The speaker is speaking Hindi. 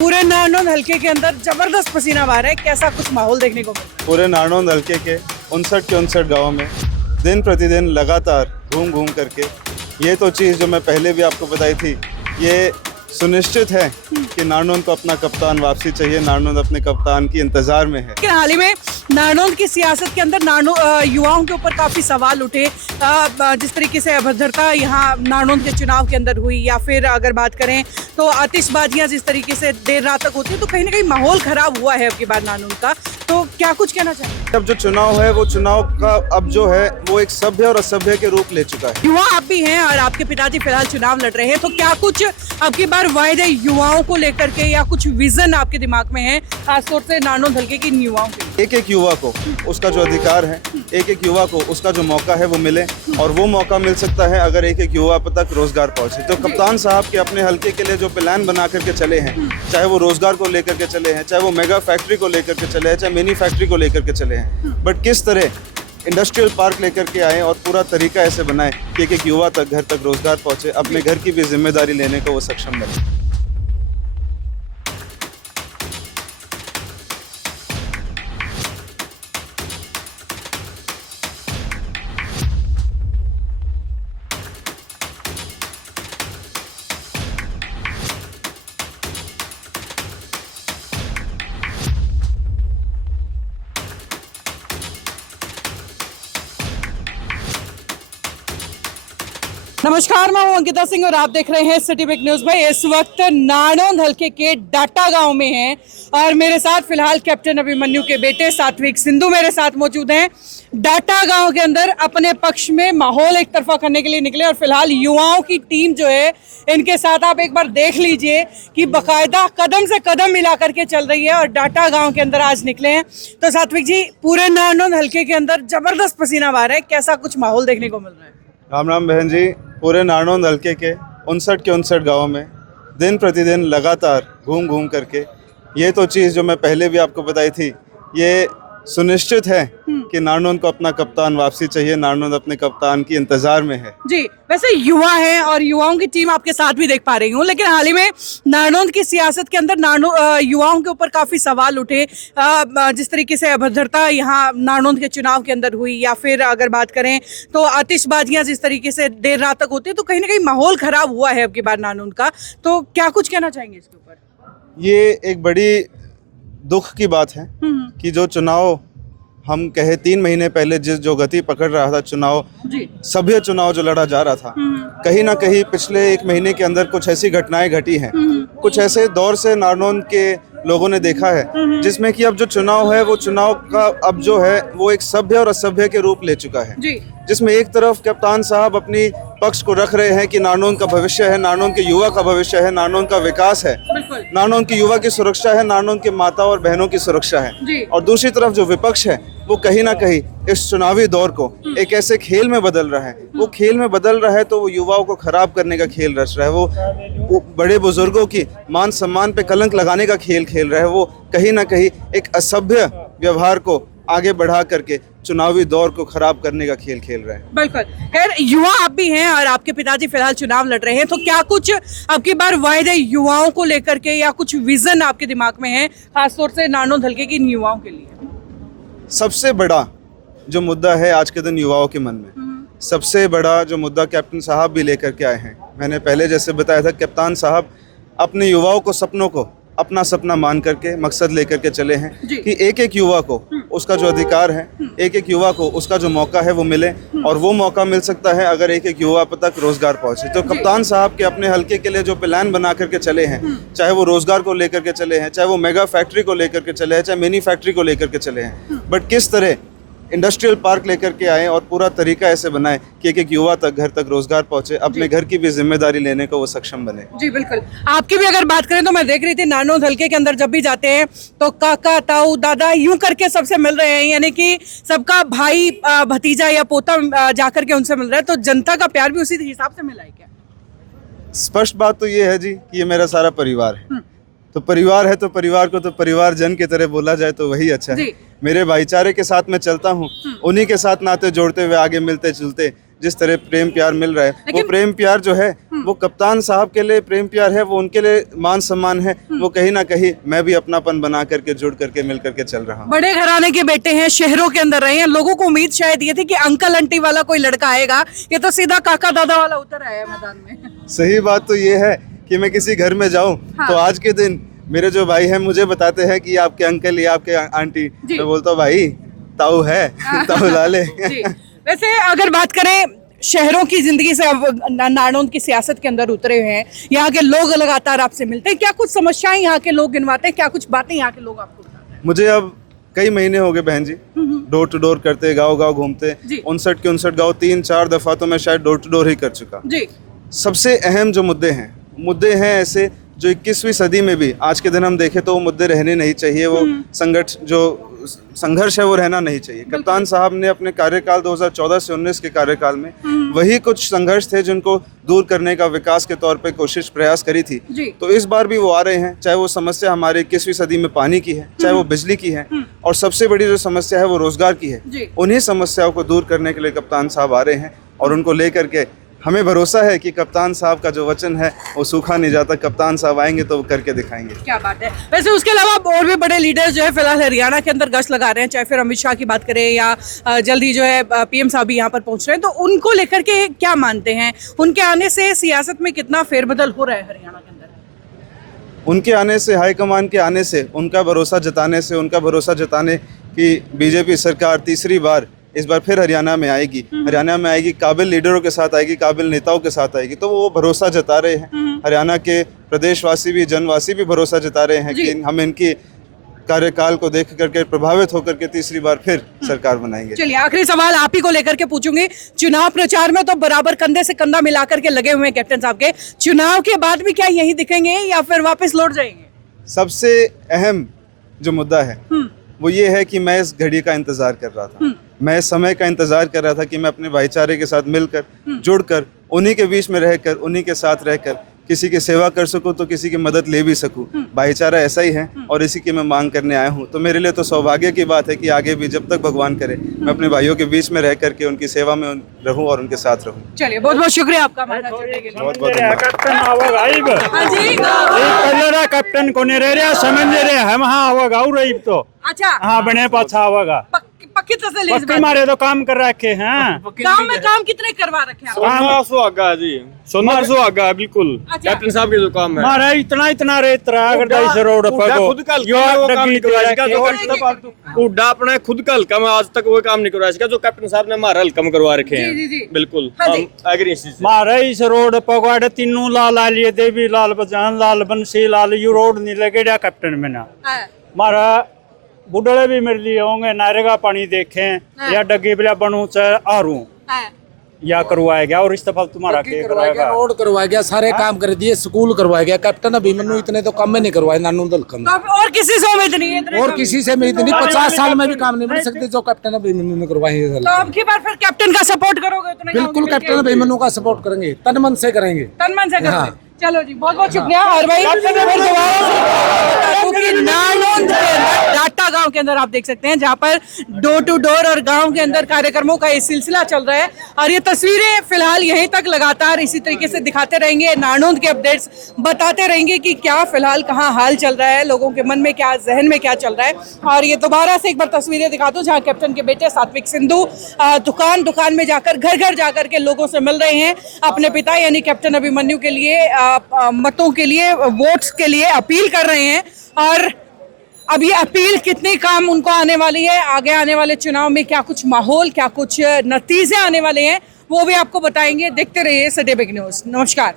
पूरे नारनौंद हलके के अंदर जबरदस्त पसीना बहा रहा है। कैसा कुछ माहौल देखने को मिल रहा पूरे नारनौंद हलके के 59 गाँव में दिन प्रतिदिन लगातार घूम घूम करके ये तो चीज़ जो मैं पहले भी आपको बताई थी, ये सुनिश्चित है कि नारनौंद को अपना कप्तान वापसी चाहिए। नारनौंद अपने कप्तान की इंतजार में है। लेकिन हाल ही में नारनौंद की सियासत के अंदर युवाओं के ऊपर काफी सवाल उठे। जिस तरीके से अभद्रता यहाँ नारनौंद के चुनाव के अंदर हुई, या फिर अगर बात करें तो आतिशबाजियां जिस तरीके से देर रात तक होती है, तो कहीं ना कहीं माहौल खराब हुआ है अब की बार नारनौंद का। तो क्या कुछ कहना चाहिए? अब जो चुनाव है वो चुनाव का अब जो है वो एक सभ्य और असभ्य के रूप ले चुका है। युवा आप भी हैं और आपके पिताजी फिलहाल चुनाव लड़ रहे हैं, तो क्या कुछ अब की बार वायदे युवाओं को लेकर के या कुछ विजन आपके दिमाग में है, खासतौर से नारनौंद हलके की युवाओं के लिए? एक एक युवा को उसका जो अधिकार है, एक एक युवा को उसका जो मौका है वो मिले, और वो मौका मिल सकता है अगर एक एक युवा तक रोजगार पहुंचे। तो कप्तान साहब के अपने हलके के लिए जो प्लान बना करके चले हैं, चाहे वो रोजगार को लेकर के चले हैं, चाहे वो मेगा फैक्ट्री को लेकर के चले हैं, चाहे मिनी फैक्ट्री को लेकर के चले हैं, बट किस तरह इंडस्ट्रियल पार्क लेकर के आए और पूरा तरीका ऐसे बनाए कि एक एक युवा तक घर तक रोजगार पहुंचे, अपने घर की भी जिम्मेदारी लेने को वो सक्षम बने। नमस्कार, मैं हूं अंकिता सिंह और आप देख रहे हैं सिटी बिग न्यूज। भाई इस वक्त नारनौंद हलके के डाटा गांव में हैं और मेरे साथ फिलहाल कैप्टन अभिमन्यु के बेटे सात्विक सिंधु मेरे साथ मौजूद हैं। डाटा गांव के अंदर अपने पक्ष में माहौल एक तरफा करने के लिए निकले और फिलहाल युवाओं की टीम जो है इनके साथ आप एक बार देख लीजिए कि बाकायदा कदम से कदम मिला करके चल रही है और डाटा गांव के अंदर आज निकले हैं। तो सात्विक जी, पूरे नारनौंद हलके के अंदर जबरदस्त पसीना बहा रहा है, कैसा कुछ माहौल देखने को मिल रहा है? राम राम बहन जी। पूरे नारनौंद हलके के 59 गाँव में दिन प्रतिदिन लगातार घूम घूम करके ये तो चीज़ जो मैं पहले भी आपको बताई थी, ये सुनिश्चित है कि नारनौंद को अपना कप्तान वापसी चाहिए। नारनौंद अपने कप्तान की इंतजार में है। जी, वैसे युवा हैं और युवाओं की टीम आपके साथ भी देख पा रही हूँ, लेकिन हाल ही में नारनौंद की सियासत के अंदर युवाओं के ऊपर काफी सवाल उठे। जिस तरीके से अभद्रता यहाँ नारनौंद के चुनाव के अंदर हुई, या फिर अगर बात करें तो आतिशबाजियां जिस तरीके से देर रात तक होती है, तो कहीं ना कहीं माहौल खराब हुआ है अब की बार नारनौंद का। तो क्या कुछ कहना चाहेंगे इसके ऊपर? ये एक बड़ी दुख की बात है कि जो चुनाव हम कहे 3 महीने पहले जो गति पकड़ रहा था, चुनाव सभ्य चुनाव जो लड़ा जा रहा था, कहीं ना कहीं पिछले 1 महीने के अंदर कुछ ऐसी घटनाएं घटी हैं, कुछ ऐसे दौर से नारनौंद के लोगों ने देखा है जिसमें कि अब जो चुनाव है वो चुनाव का अब जो है वो एक सभ्य और असभ्य के रूप ले चुका है। जिसमें एक तरफ कप्तान साहब अपनी पक्ष को रख रहे हैं कि नारनौंद का भविष्य है, नारनौंद के युवा का भविष्य है, नारनौंद का विकास है, नारनौंद की युवा की सुरक्षा है, नारनौंद के माता और बहनों की सुरक्षा है। और दूसरी तरफ जो विपक्ष है वो कहीं ना कहीं इस चुनावी दौर को एक ऐसे खेल में बदल रहा है। वो खेल में बदल रहा है तो वो युवाओं को खराब करने का खेल रच रहा है। वो बड़े बुजुर्गों की मान सम्मान पे कलंक लगाने का खेल खेल रहा है। वो कहीं ना कहीं एक असभ्य व्यवहार को आगे बढ़ा करके चुनावी दौर को खराब करने का खेल खेल रहे हैं। बिल्कुल। खैर, युवा आप भी हैं और आपके पिताजी फिलहाल चुनाव लड़ रहे हैं, तो क्या कुछ अब की बार वायदे युवाओं को लेकर के या कुछ विजन आपके दिमाग में है, खासतौर से नारनौंद हलके की युवाओं के लिए? सबसे बड़ा जो मुद्दा है आज के दिन युवाओं के मन में, सबसे बड़ा जो मुद्दा कैप्टन साहब भी लेकर के आए हैं। मैंने पहले जैसे बताया था, कप्तान साहब अपने युवाओं को सपनों को अपना सपना मान करके मकसद लेकर के चले हैं कि एक एक युवा को उसका जो अधिकार है, एक एक युवा को उसका जो मौका है वो मिले, और वो मौका मिल सकता है अगर एक एक युवा तक रोजगार पहुंचे। तो कप्तान साहब के अपने हलके के लिए जो प्लान बना करके चले हैं, चाहे वो रोजगार को लेकर के चले हैं, चाहे वो मेगा फैक्ट्री को लेकर के चले हैं, चाहे मिनी फैक्ट्री को लेकर के चले हैं, बट किस तरह इंडस्ट्रियल पार्क लेकर के आए और पूरा तरीका ऐसे बनाए कि एक एक युवा तक घर तक रोजगार पहुंचे, अपने घर की भी जिम्मेदारी लेने को वो सक्षम बने। जी बिल्कुल। आपकी भी अगर बात करें तो मैं देख रही थी नारनौंद हलके के अंदर जब भी जाते हैं तो काका ताऊ दादा यूं करके सबसे मिल रहे हैं, यानी कि सबका भाई भतीजा या पोता जाकर के उनसे मिल रहा है। तो जनता का प्यार भी उसी हिसाब से मिला है क्या? स्पष्ट बात तो ये है जी कि ये मेरा सारा परिवार है। तो परिवार है तो परिवार को तो परिवार जन की तरह बोला जाए तो वही अच्छा है। मेरे भाईचारे के साथ मैं चलता हूँ, उन्हीं के साथ नाते जोड़ते हुए आगे मिलते जुलते जिस तरह प्रेम प्यार मिल रहा है, वो प्रेम प्यार जो है वो कप्तान साहब के लिए प्रेम प्यार है, वो उनके लिए मान सम्मान है, वो कहीं ना कहीं मैं भी अपनापन बना करके जुड़ करके मिल करके चल रहा हूँ। बड़े घराने के बेटे हैं, शहरों के अंदर रहे हैं, लोगों को उम्मीद शायद ये थी कि अंकल आंटी वाला कोई लड़का आएगा, ये तो सीधा काका दादा वाला उतर आया है मैदान में। सही बात तो ये है कि मैं किसी घर में जाऊं तो आज के दिन मेरे जो भाई हैं मुझे बताते हैं कि आपके अंकल या आपके आंटी, मैं बोलता हूँ भाई ताऊ है, ताऊ लाले। वैसे अगर बात करें शहरों की जिंदगी से, अब नारनौंद की सियासत के अंदर उतरे हुए हैं, यहाँ के लोग लगातार आपसे मिलते हैं, क्या कुछ समस्याएं यहाँ के लोग गिनवाते हैं, क्या कुछ बातें यहाँ के लोग आपको बताते हैं? मुझे अब कई महीने हो गए बहन जी डोर टू डोर करते, गाँव गाँव घूमते, 59 के 59 गाँव 3-4 दफा तो मैं शायद डोर टू डोर ही कर चुका। सबसे अहम जो मुद्दे हैं ऐसे जो 21वीं सदी में भी आज के दिन हम देखें तो वो मुद्दे रहने नहीं चाहिए, वो संघर्ष है वो रहना नहीं चाहिए। कप्तान साहब ने अपने कार्यकाल 2014 से 19 के कार्यकाल में वही कुछ संघर्ष थे जिनको दूर करने का विकास के तौर पे कोशिश प्रयास करी थी, तो इस बार भी वो आ रहे हैं। चाहे वो समस्या हमारे 21वीं सदी में पानी की है, चाहे वो बिजली की है, और सबसे बड़ी जो समस्या है वो रोजगार की है। उन्हीं समस्याओं को दूर करने के लिए कप्तान साहब आ रहे हैं और उनको लेकर के हमें भरोसा है कि कप्तान साहब का जो वचन है वो सूखा नहीं जाता। कप्तान साहब आएंगे तो वो करके दिखाएंगे। क्या बात है। वैसे उसके अलावा और भी बड़े लीडर्स जो है फिलहाल हरियाणा के अंदर गश्त लगा रहे हैं, चाहे फिर अमित शाह की बात करें या जल्दी जो है पीएम साहब भी यहाँ पर पहुंच रहे हैं, तो उनको लेकर के क्या मानते हैं? उनके आने से सियासत में कितना फेरबदल हो रहा है हरियाणा के अंदर? उनके आने से, हाईकमान के आने से, उनका भरोसा जताने की बीजेपी सरकार तीसरी बार इस बार फिर हरियाणा में आएगी, काबिल लीडरों के साथ आएगी, काबिल नेताओं के साथ आएगी, तो वो भरोसा जता रहे हैं। हरियाणा के प्रदेशवासी भी, जनवासी भी भरोसा जता रहे हैं कि हम इनकी कार्यकाल को देख करके प्रभावित होकर के तीसरी बार फिर सरकार बनाएंगे। चलिए आखिरी सवाल आप ही को लेकर के पूछूंगी। चुनाव प्रचार में तो बराबर कंधे से कंधा मिला करके लगे हुए हैं कैप्टन साहब के, चुनाव के बाद भी क्या यही दिखेंगे या फिर वापस लौट जाएंगे? सबसे अहम जो मुद्दा है वो ये है कि मैं इस घड़ी का इंतजार कर रहा था, मैं इस समय का इंतजार कर रहा था कि मैं अपने भाईचारे के साथ मिलकर, जुड़कर, उन्हीं के बीच में रहकर, उन्हीं के साथ रहकर किसी की सेवा कर सकूं तो किसी की मदद ले भी सकूं। भाईचारा ऐसा ही है और इसी की मैं मांग करने आया हूं। तो मेरे लिए तो सौभाग्य की बात है कि आगे भी जब तक भगवान करे मैं अपने भाइयों के बीच में रह करके उनकी सेवा में रहूं और उनके साथ रहूं। चलिए बहुत बहुत शुक्रिया आपका। कैप्टन को नहीं रह समझ रहे हम, हाँ आवागा तो अच्छा, हाँ बने पाछा आवागा पक्की तसल्ली। पक्की मारे तो काम कर रखे हैं, गांव में काम कितने करवा रखे हैं? सुहागा जी, सोनार सुहागा बिल्कुल। कैप्टन साहब के जो काम है मारा इतना रेत रहा अगर दाई से रोड पर खुद कल उड्डा अपने खुद कल कम आज तक वो काम नहीं करवाया जो कैप्टन साहब ने हमारा हल कम करवा रखे हैं। बिल्कुल मारा इस रोड पगवाड़े तीनों लाल आ लिए, देवी लाल, बजान लाल, बंसी लाल, यू रोड नहीं लगे कैप्टन में ना। मारा बुढ़े भी मेरे लिए होंगे, नारेगा पानी देखें या डगे बिला बनू से आरू या करवाया गया और इस दफा तुम्हारा रोड करवाया गया, सारे काम कर दिए, स्कूल करवाया गया। कैप्टन अभिमन्यु इतने तो काम में नहीं करवाए नानूदल कम, और किसी से उम्मीद नहीं है, और किसी से उम्मीद नहीं। 50 साल में भी काम नहीं बन सकते जो कैप्टन अभिमन्यु ने करवाए। तो अब की बार फिर कैप्टन का सपोर्ट करोगे? बिल्कुल कैप्टन अभिमन्यु का सपोर्ट करेंगे, तन मन से करेंगे। चलो जी बहुत बहुत शुक्रिया। और भाई नारनौंद के डाटा गांव के अंदर आप देख सकते हैं जहां पर डोर टू डोर और गांव के अंदर कार्यक्रमों का ये सिलसिला चल रहा है और ये तस्वीरें फिलहाल यहीं तक लगातार इसी तरीके से दिखाते रहेंगे, नारनौंद के अपडेट्स बताते रहेंगे कि क्या फिलहाल कहाँ हाल चल रहा है, लोगों के मन में क्या, जहन में क्या चल रहा है। और ये दोबारा से एक बार तस्वीरें दिखा दूं जहाँ कैप्टन के बेटे सात्विक सिंधु दुकान में जाकर, घर घर जाकर के लोगों से मिल रहे हैं, अपने पिता यानी कैप्टन अभिमन्यु के लिए मतों के लिए, वोट्स के लिए अपील कर रहे हैं। और अब ये अपील कितनी काम उनको आने वाली है, आगे आने वाले चुनाव में क्या कुछ माहौल, क्या कुछ नतीजे आने वाले हैं, वो भी आपको बताएंगे। देखते रहिए सिटी बिग न्यूज़। नमस्कार।